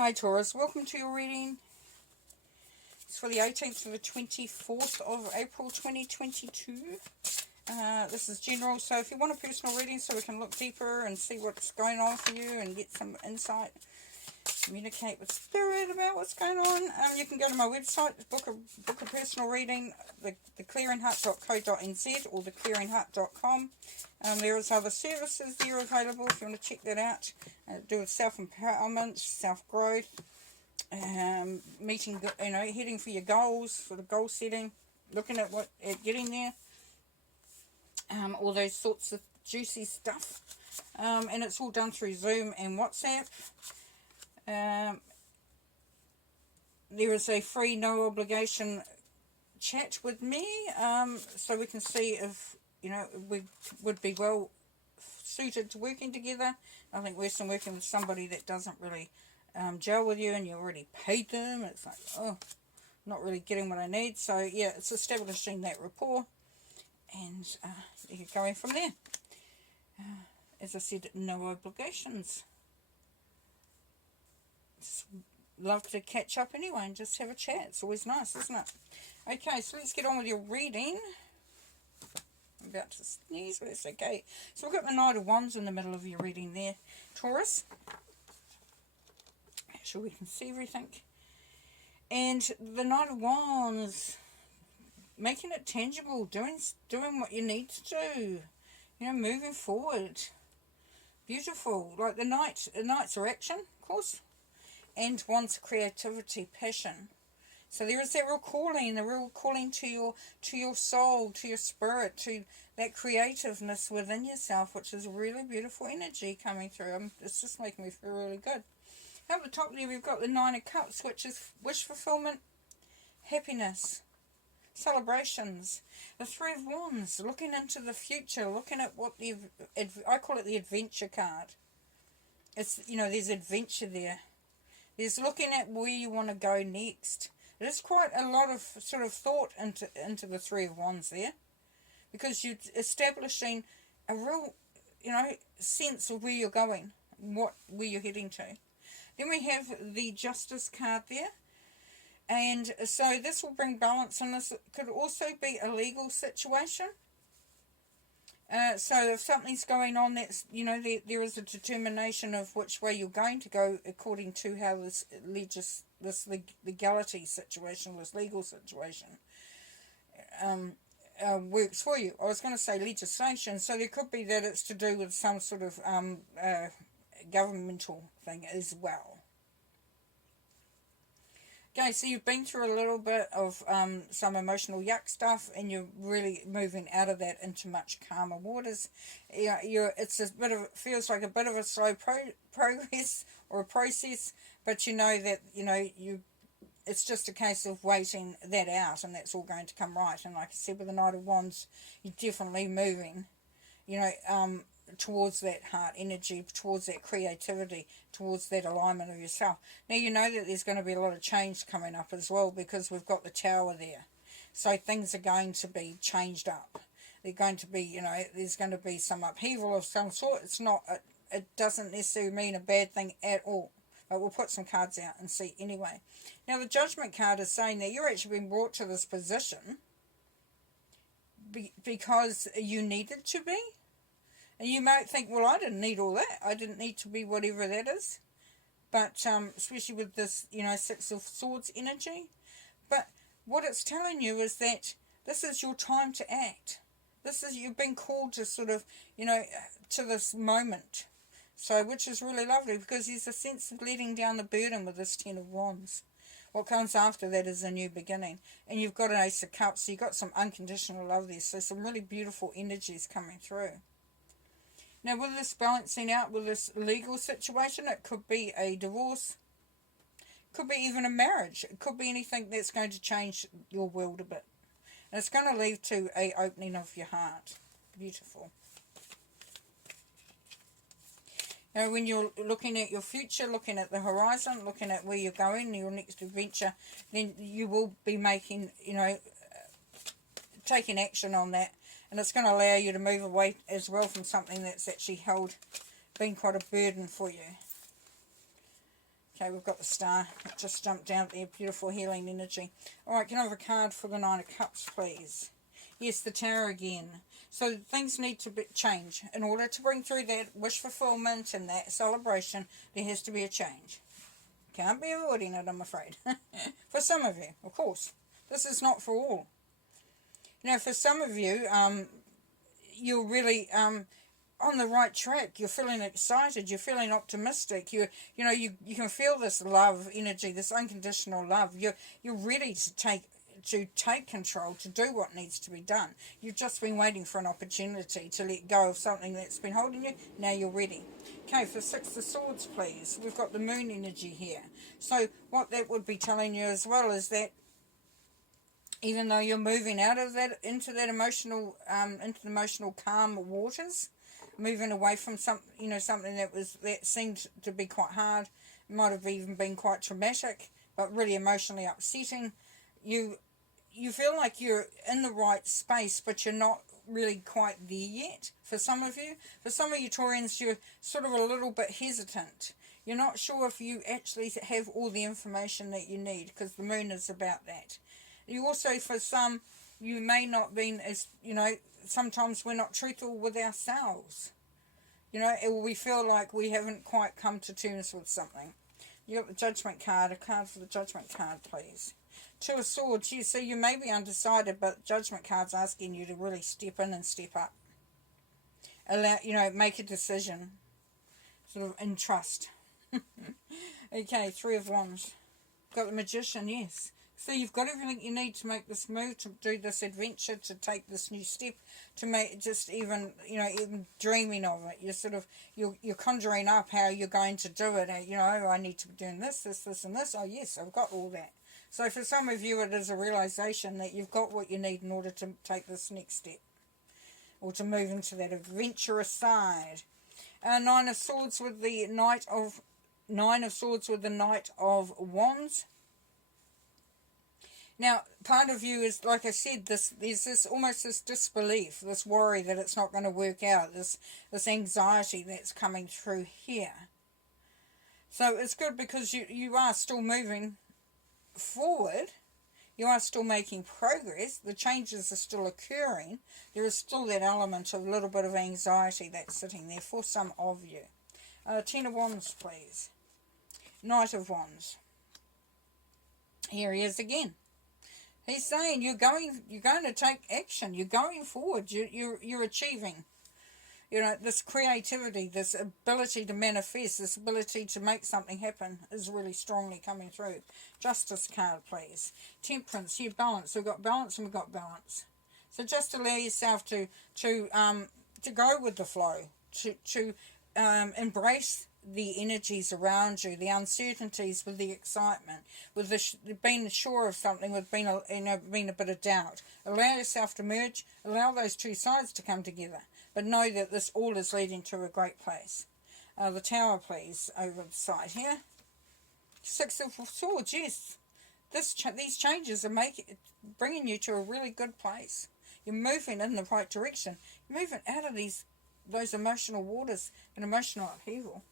Hi Taurus, welcome to your reading. It's for the 18th to the 24th of April 2022. This is general, so if you want a personal reading so we can look deeper and see what's going on for you and get some insight, communicate with Spirit about what's going on, you can go to my website, book a personal reading, theclearingheart.co.nz or theclearingheart.com. There is other services there available if you want to check that out. Do with self-empowerment, self-growth, meeting, heading for your goals, sort of goal setting, looking at getting there, all those sorts of juicy stuff, and it's all done through Zoom and WhatsApp. There is a free, no obligation chat with me, so we can see if we would be well suited to working together. I think worse than working with somebody that doesn't really gel with you and you already paid them. It's like, oh, not really getting what I need. So yeah, it's establishing that rapport, and you're going from there. As I said, no obligations. Just love to catch up anyway and just have a chat. It's always nice, isn't it? Okay, so let's get on with your reading. I'm about to sneeze, but it's okay. So we've got the Knight of Wands in the middle of your reading there, Taurus. Make sure we can see everything. And the Knight of Wands, making it tangible, doing what you need to do. Moving forward. Beautiful. Like the Knights are action, of course. And Wands creativity, passion. So there is that real calling, to your soul, to your spirit, to that creativeness within yourself, which is a really beautiful energy coming through. It's just making me feel really good. At the top there we've got the Nine of Cups, which is wish fulfillment, happiness, celebrations. The Three of Wands, looking into the future, looking at what I call it the adventure card. It's, there's adventure there. There's looking at where you want to go next. There's quite a lot of sort of thought into the Three of Wands there, because you're establishing a real, sense of where you're going, where you're heading to. Then we have the Justice card there, and so this will bring balance, and this could also be a legal situation. So if something's going on that's, there is a determination of which way you're going to go according to how this legality situation, this legal situation works for you. I was going to say legislation, so there could be that it's to do with some sort of governmental thing as well. Okay, so you've been through a little bit of some emotional yuck stuff, and you're really moving out of that into much calmer waters. Feels like a bit of a slow progress or a process, but you know that it's just a case of waiting that out, and that's all going to come right. And like I said, with the Knight of Wands, you're definitely moving, towards that heart energy, towards that creativity, towards that alignment of yourself. Now you know that there's going to be a lot of change coming up as well, because we've got the Tower there. So things are going to be changed up. They're going to be, there's going to be some upheaval of some sort. It doesn't necessarily mean a bad thing at all. But we'll put some cards out and see anyway. Now the Judgment card is saying that you're actually being brought to this position because you needed to be. And you might think, well, I didn't need all that. I didn't need to be whatever that is. But especially with this, Six of Swords energy. But what it's telling you is that this is your time to act. You've been called to sort of, to this moment. So, which is really lovely, because there's a sense of letting down the burden with this Ten of Wands. What comes after that is a new beginning. And you've got an Ace of Cups, so you've got some unconditional love there. So some really beautiful energies coming through. Now, with this balancing out with this legal situation, it could be a divorce, could be even a marriage. It could be anything that's going to change your world a bit. And it's going to lead to a opening of your heart. Beautiful. Now, when you're looking at your future, looking at the horizon, looking at where you're going, your next adventure, then you will be making, taking action on that. And it's going to allow you to move away as well from something that's actually been quite a burden for you. Okay, we've got the star. It just jumped out there. Beautiful healing energy. All right, can I have a card for the Nine of Cups, please? Yes, the Tower again. So things need to change. In order to bring through that wish fulfillment and that celebration, there has to be a change. Can't be avoiding it, I'm afraid. For some of you, of course. This is not for all. You know, for some of you, you're really on the right track. You're feeling excited. You're feeling optimistic. You can feel this love energy, this unconditional love. You're ready to take control, to do what needs to be done. You've just been waiting for an opportunity to let go of something that's been holding you. Now you're ready. Okay, for Six of Swords, please. We've got the moon energy here. So what that would be telling you as well is that even though you're moving out of that into the emotional calm waters, moving away from something that seemed to be quite hard, might have even been quite traumatic, but really emotionally upsetting. You feel like you're in the right space, but you're not really quite there yet. For some of you Taurians, you're sort of a little bit hesitant. You're not sure if you actually have all the information that you need, because the moon is about that. You also, for some, you may not be as, sometimes we're not truthful with ourselves. We feel like we haven't quite come to terms with something. You got the Judgment card, a card for the Judgment card, please. Two of Swords, so you may be undecided, but Judgment card's asking you to really step in and step up. Make a decision, sort of in trust. Okay, Three of Wands. Got the Magician, yes. So you've got everything you need to make this move, to do this adventure, to take this new step, to make just even dreaming of it. You're conjuring up how you're going to do it. I need to be doing this, and this. Oh yes, I've got all that. So for some of you, it is a realization that you've got what you need in order to take this next step, or to move into that adventurous side. Nine of Swords with the Knight of Wands. Now, part of you is, like I said, there's this almost this disbelief, this worry that it's not going to work out, this anxiety that's coming through here. So it's good because you are still moving forward. You are still making progress. The changes are still occurring. There is still that element of a little bit of anxiety that's sitting there for some of you. Ten of Wands, please. Knight of Wands. Here he is again. He's saying you're going to take action. You're going forward. You're achieving. This creativity, this ability to manifest, this ability to make something happen is really strongly coming through. Justice card, please. Temperance, balance. We've got balance and we've got balance. So just allow yourself to go with the flow, to embrace the energies around you, the uncertainties with the excitement, with being sure of something, with being a bit of doubt. Allow yourself to merge, allow those two sides to come together, but know that this all is leading to a great place. The Tower, please, over the side here. Six of Swords, yes. These changes are bringing you to a really good place. You're moving in the right direction. You're moving out of those emotional waters and emotional upheaval.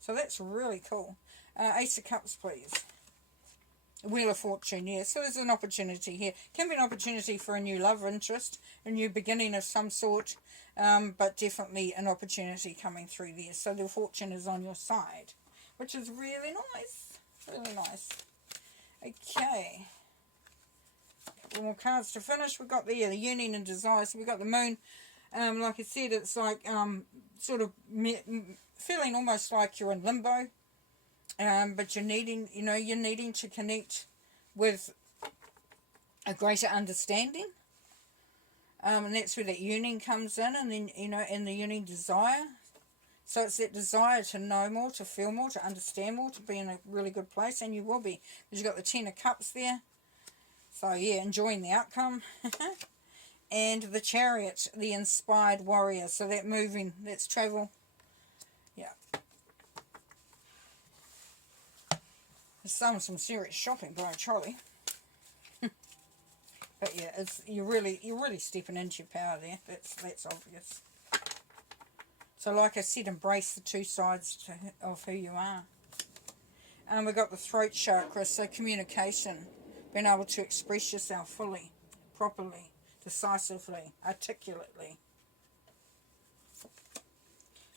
So that's really cool. Ace of Cups, please. Wheel of Fortune, yes. So there's an opportunity here. Can be an opportunity for a new love interest, a new beginning of some sort, but definitely an opportunity coming through there. So the fortune is on your side, which is really nice. Really nice. Okay. A couple more cards to finish. We've got the Union and Desire. So we've got the Moon. Like I said, it's like sort of feeling almost like you're in limbo, but you're needing to connect with a greater understanding, and that's where that union comes in, and then in the union desire. So it's that desire to know more, to feel more, to understand more, to be in a really good place, and you will be, because you've got the Ten of Cups there. So yeah, enjoying the outcome. And the Chariot, the inspired warrior. So that moving, that's travel. Yeah. There's some serious shopping by Charlie. But yeah, you're really stepping into your power there. That's obvious. So like I said, embrace the two sides of who you are. And we've got the throat chakra, so communication, being able to express yourself fully, properly, decisively, articulately.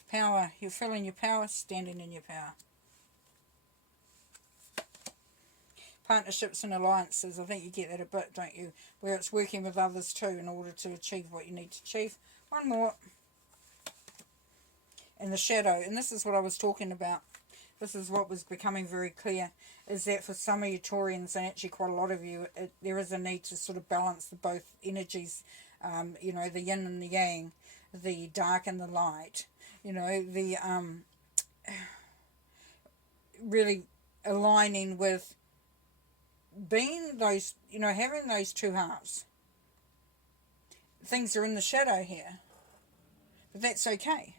Power, you're feeling your power, standing in your power. Partnerships and alliances, I think you get that a bit, don't you? Where it's working with others too in order to achieve what you need to achieve. One more. And the shadow, and this is what I was talking about. This is what was becoming very clear, is that for some of you Taurians, and actually quite a lot of you, there is a need to sort of balance the both energies, you know, the yin and the yang, the dark and the light, you know, the really aligning with being those, you know, having those two halves. Things are in the shadow here, but that's okay,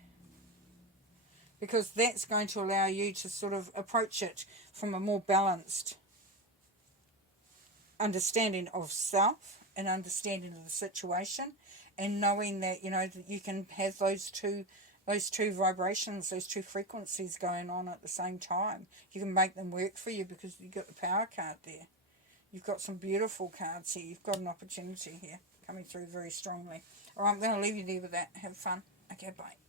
because that's going to allow you to sort of approach it from a more balanced understanding of self and understanding of the situation, and knowing that, you know, that you can have those two vibrations, those two frequencies going on at the same time. You can make them work for you because you've got the power card there. You've got some beautiful cards here. You've got an opportunity here coming through very strongly. All right, I'm going to leave you there with that. Have fun. Okay, bye.